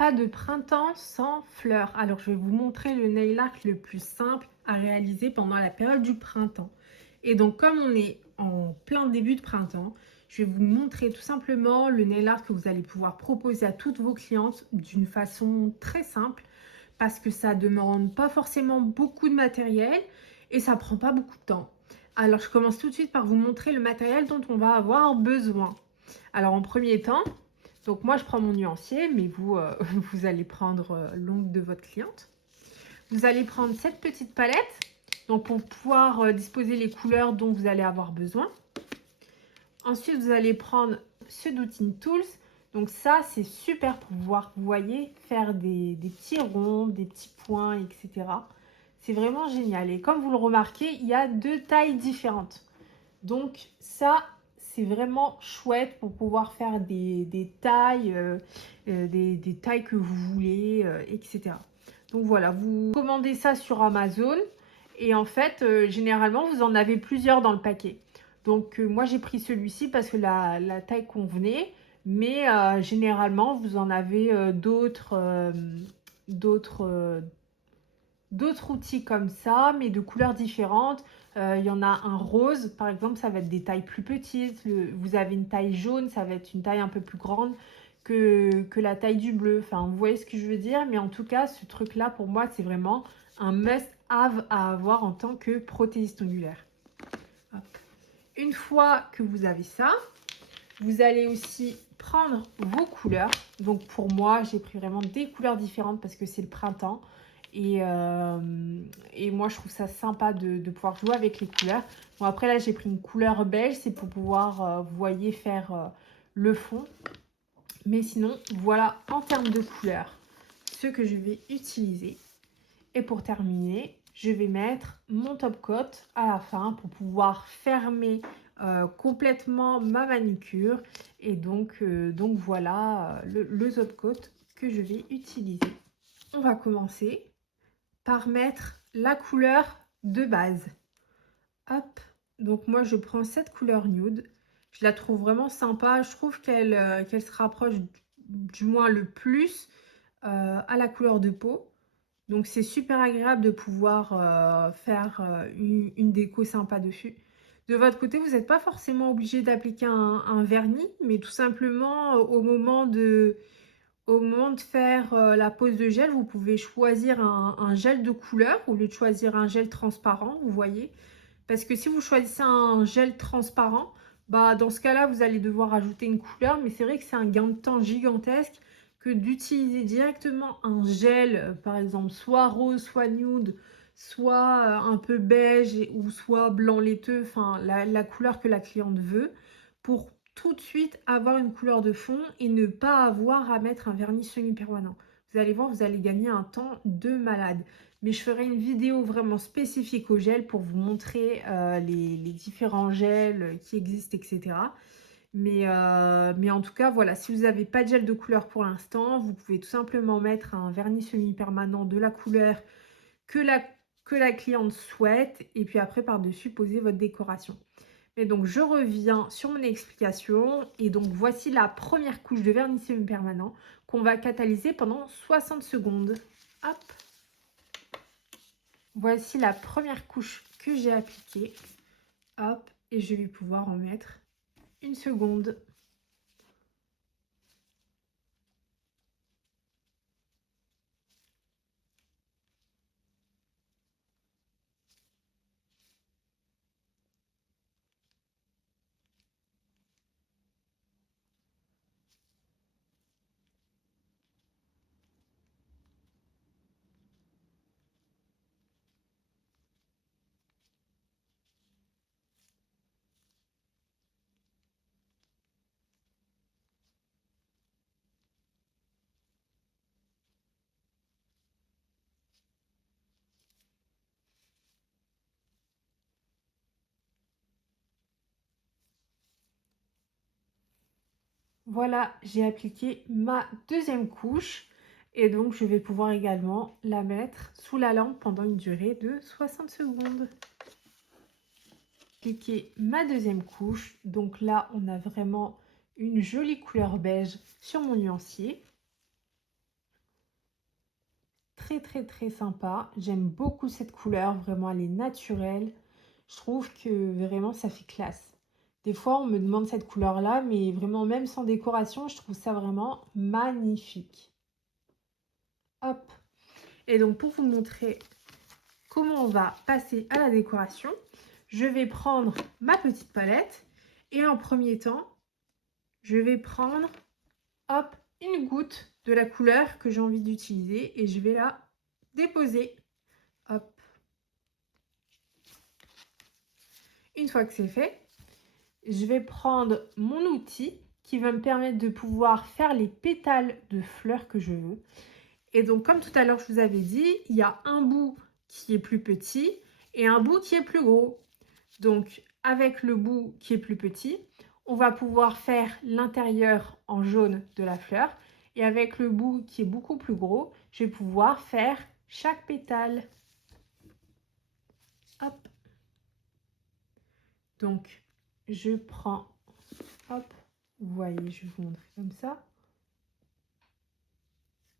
pas de printemps sans fleurs. Alors, je vais vous montrer le nail art le plus simple à réaliser pendant la période du printemps. Et donc, comme on est en plein début de printemps, je vais vous montrer tout simplement le nail art que vous allez pouvoir proposer à toutes vos clientes d'une façon très simple parce que ça ne demande pas forcément beaucoup de matériel et ça prend pas beaucoup de temps. Alors, je commence tout de suite par vous montrer le matériel dont on va avoir besoin. Alors, en premier temps, donc moi je prends mon nuancier, mais vous, vous allez prendre l'ongle de votre cliente. Vous allez prendre cette petite palette donc pour pouvoir disposer les couleurs dont vous allez avoir besoin. Ensuite, vous allez prendre ce Dotting Tools. Donc ça, c'est super pour pouvoir, vous voyez, faire des petits ronds, des petits points, etc. C'est vraiment génial. Et comme vous le remarquez, il y a deux tailles différentes. Donc ça, c'est vraiment chouette pour pouvoir faire des tailles, des tailles que vous voulez, etc. Donc voilà, vous commandez ça sur Amazon et en fait, généralement, vous en avez plusieurs dans le paquet. Donc moi, j'ai pris celui-ci parce que la taille convenait, mais généralement, vous en avez d'autres outils comme ça, mais de couleurs différentes. Il y en a un rose, par exemple, ça va être des tailles plus petites. Vous avez une taille jaune, ça va être une taille un peu plus grande que la taille du bleu. Enfin, vous voyez ce que je veux dire. Mais en tout cas, ce truc-là, pour moi, c'est vraiment un must-have à avoir en tant que prothésiste ongulaire. Hop. Une fois que vous avez ça, vous allez aussi prendre vos couleurs. Donc pour moi, j'ai pris vraiment des couleurs différentes parce que c'est le printemps. Et moi, je trouve ça sympa de pouvoir jouer avec les couleurs. Bon, après, là, j'ai pris une couleur beige. C'est pour pouvoir, vous voyez, faire le fond. Mais sinon, voilà, en termes de couleurs, ce que je vais utiliser. Et pour terminer, je vais mettre mon top coat à la fin pour pouvoir fermer complètement ma manucure. Et donc voilà le top coat que je vais utiliser. On va commencer par mettre la couleur de base. Hop, donc moi je prends cette couleur nude. Je la trouve vraiment sympa. Je trouve qu'elle se rapproche du moins le plus à la couleur de peau. Donc c'est super agréable de pouvoir faire une déco sympa dessus. De votre côté, vous n'êtes pas forcément obligé d'appliquer un vernis, mais tout simplement au moment de faire la pose de gel, vous pouvez choisir un gel de couleur au lieu de choisir un gel transparent, vous voyez. Parce que si vous choisissez un gel transparent, bah dans ce cas-là, vous allez devoir ajouter une couleur, mais c'est vrai que c'est un gain de temps gigantesque que d'utiliser directement un gel, par exemple, soit rose, soit nude, soit un peu beige ou soit blanc laiteux, enfin la couleur que la cliente veut, pour tout de suite avoir une couleur de fond et ne pas avoir à mettre un vernis semi-permanent. Vous allez voir, vous allez gagner un temps de malade. Mais je ferai une vidéo vraiment spécifique au gel pour vous montrer les différents gels qui existent, etc. Mais en tout cas, voilà, si vous n'avez pas de gel de couleur pour l'instant, vous pouvez tout simplement mettre un vernis semi-permanent de la couleur que la cliente souhaite et puis après par-dessus poser votre décoration. Et donc je reviens sur mon explication et donc voici la première couche de vernis semi-permanent qu'on va catalyser pendant 60 secondes. Hop. Voici la première couche que j'ai appliquée. Hop, et je vais pouvoir en mettre une seconde. Voilà, j'ai appliqué ma deuxième couche et donc je vais pouvoir également la mettre sous la lampe pendant une durée de 60 secondes. Appliquer ma deuxième couche, donc là on a vraiment une jolie couleur beige sur mon nuancier. très sympa. J'aime beaucoup cette couleur, vraiment elle est naturelle. Je trouve que vraiment ça fait classe. Des fois on me demande cette couleur là, mais vraiment même sans décoration, je trouve ça vraiment magnifique. Hop. Et donc pour vous montrer comment on va passer à la décoration, je vais prendre ma petite palette et en premier temps, je vais prendre, hop, une goutte de la couleur que j'ai envie d'utiliser et je vais la déposer. Hop. Une fois que c'est fait, je vais prendre mon outil qui va me permettre de pouvoir faire les pétales de fleurs que je veux. Et donc, comme tout à l'heure, je vous avais dit, il y a un bout qui est plus petit et un bout qui est plus gros. Donc, avec le bout qui est plus petit, on va pouvoir faire l'intérieur en jaune de la fleur. Et avec le bout qui est beaucoup plus gros, je vais pouvoir faire chaque pétale. Hop. Donc, je prends, hop, vous voyez, je vais vous montrer comme ça.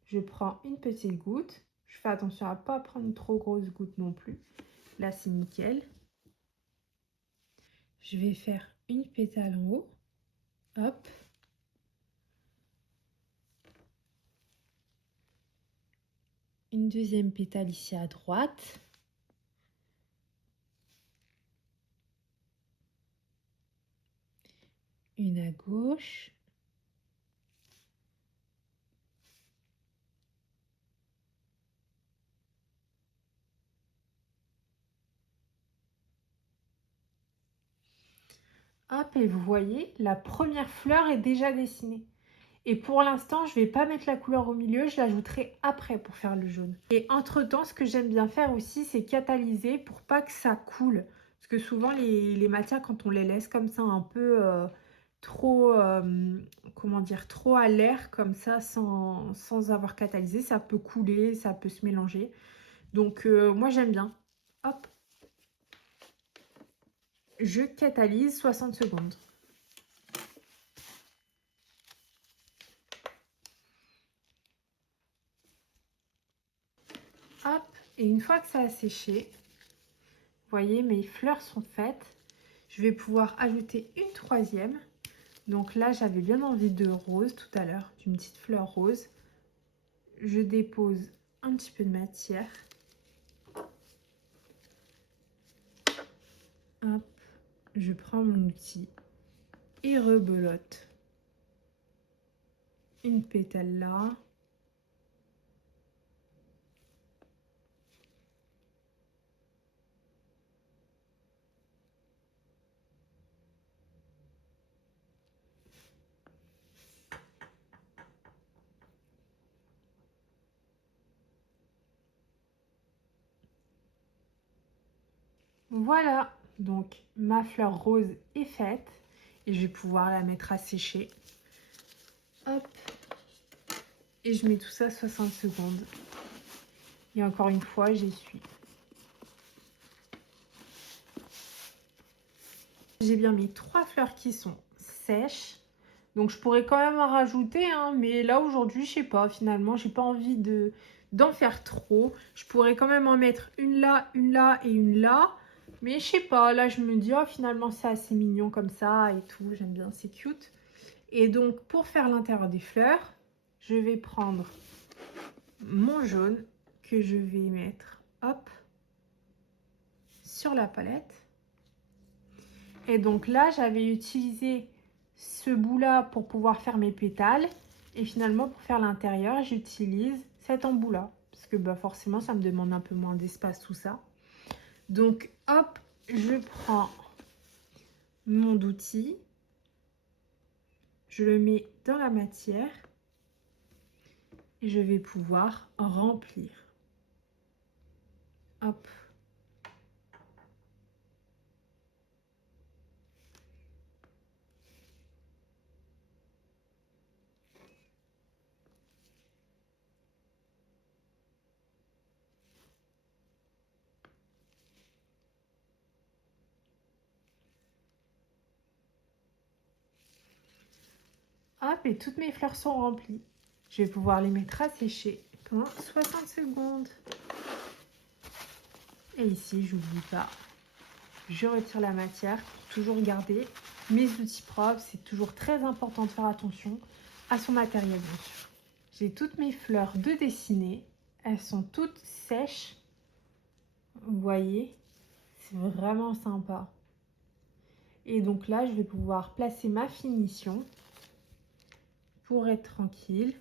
Je prends une petite goutte. Je fais attention à ne pas prendre une trop grosse goutte non plus. Là, c'est nickel. Je vais faire une pétale en haut. Hop. Une deuxième pétale ici à droite. Une à gauche. Hop, et vous voyez, la première fleur est déjà dessinée. Et pour l'instant, je ne vais pas mettre la couleur au milieu, je l'ajouterai après pour faire le jaune. Et entre-temps, ce que j'aime bien faire aussi, c'est catalyser pour pas que ça coule. Parce que souvent, les matières, quand on les laisse comme ça un peu trop, comment dire, trop à l'air, comme ça, sans avoir catalysé, ça peut couler, ça peut se mélanger. Donc, moi, j'aime bien. Hop. Je catalyse 60 secondes. Hop, et une fois que ça a séché, vous voyez, mes fleurs sont faites. Je vais pouvoir ajouter une troisième. Donc là, j'avais bien envie de rose tout à l'heure, d'une petite fleur rose. Je dépose un petit peu de matière. Hop, je prends mon outil et rebelote une pétale là. Voilà, donc ma fleur rose est faite et je vais pouvoir la mettre à sécher. Hop, et je mets tout ça 60 secondes. Et encore une fois, j'essuie. J'ai bien mes 3 fleurs qui sont sèches. Donc je pourrais quand même en rajouter, hein, mais là aujourd'hui, je sais pas, finalement, j'ai pas envie d'en faire trop. Je pourrais quand même en mettre une là et une là. Mais je sais pas, là je me dis, oh, finalement c'est assez mignon comme ça et tout, j'aime bien, c'est cute. Et donc pour faire l'intérieur des fleurs, je vais prendre mon jaune que je vais mettre, hop, sur la palette. Et donc là, j'avais utilisé ce bout-là pour pouvoir faire mes pétales. Et finalement, pour faire l'intérieur, j'utilise cet embout-là. Parce que bah, forcément, ça me demande un peu moins d'espace, tout ça. Donc, hop, je prends mon outil. Je le mets dans la matière. Et je vais pouvoir remplir. Hop. Hop, et toutes mes fleurs sont remplies. Je vais pouvoir les mettre à sécher. pendant 60 secondes. Et ici, j'oublie pas, je retire la matière pour toujours garder mes outils propres. C'est toujours très important de faire attention à son matériel, bien sûr. J'ai toutes mes fleurs de dessiner. Elles sont toutes sèches. Vous voyez, c'est vraiment sympa. Et donc là, je vais pouvoir placer ma finition pour être tranquille.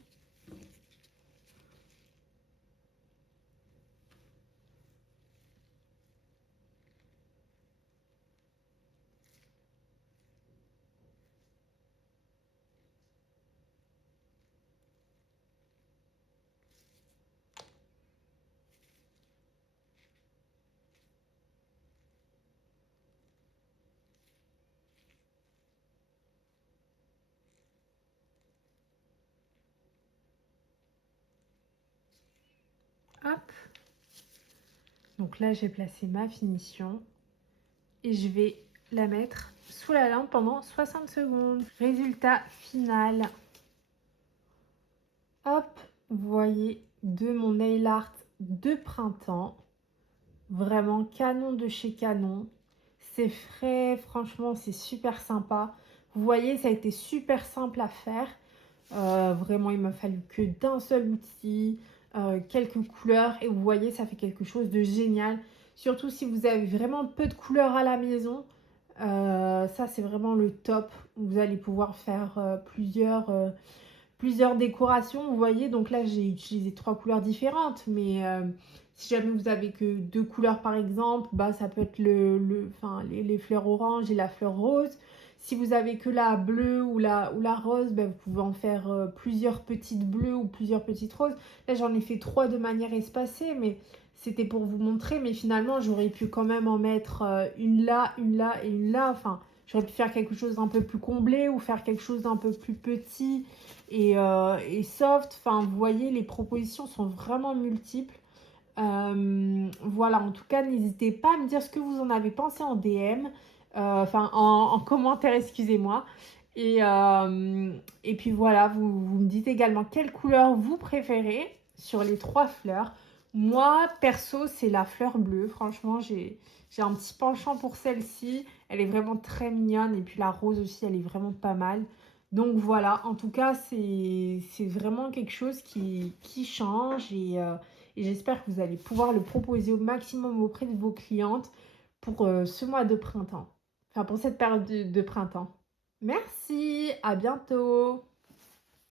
Hop. Donc là, j'ai placé ma finition et je vais la mettre sous la lampe pendant 60 secondes. Résultat final. Hop, vous voyez, de mon nail art de printemps. Vraiment canon de chez Canon. C'est frais, franchement, c'est super sympa. Vous voyez, ça a été super simple à faire. Vraiment, il m'a fallu que d'un seul outil, quelques couleurs. Et vous voyez, ça fait quelque chose de génial. Surtout si vous avez vraiment peu de couleurs à la maison. Ça, c'est vraiment le top. Vous allez pouvoir faire plusieurs décorations, vous voyez. Donc là, j'ai utilisé 3 couleurs différentes, mais si jamais vous avez que 2 couleurs par exemple, bah, ça peut être les fleurs orange et la fleur rose. Si vous avez que la bleue ou la rose, bah, vous pouvez en faire plusieurs petites bleues ou plusieurs petites roses. Là, j'en ai fait 3 de manière espacée, mais c'était pour vous montrer. Mais finalement, j'aurais pu quand même en mettre une là et une là. Enfin, j'aurais pu faire quelque chose d'un peu plus comblé ou faire quelque chose d'un peu plus petit et soft. Enfin, vous voyez, les propositions sont vraiment multiples. Voilà, en tout cas, n'hésitez pas à me dire ce que vous en avez pensé en DM, en commentaire, excusez-moi. Et puis voilà, vous me dites également quelle couleur vous préférez sur les 3 fleurs. Moi, perso, c'est la fleur bleue. Franchement, j'ai un petit penchant pour celle-ci. Elle est vraiment très mignonne. Et puis la rose aussi, elle est vraiment pas mal. Donc voilà, en tout cas, c'est vraiment quelque chose qui change. Et j'espère que vous allez pouvoir le proposer au maximum auprès de vos clientes pour ce mois de printemps. Enfin, pour cette période de printemps. Merci, à bientôt.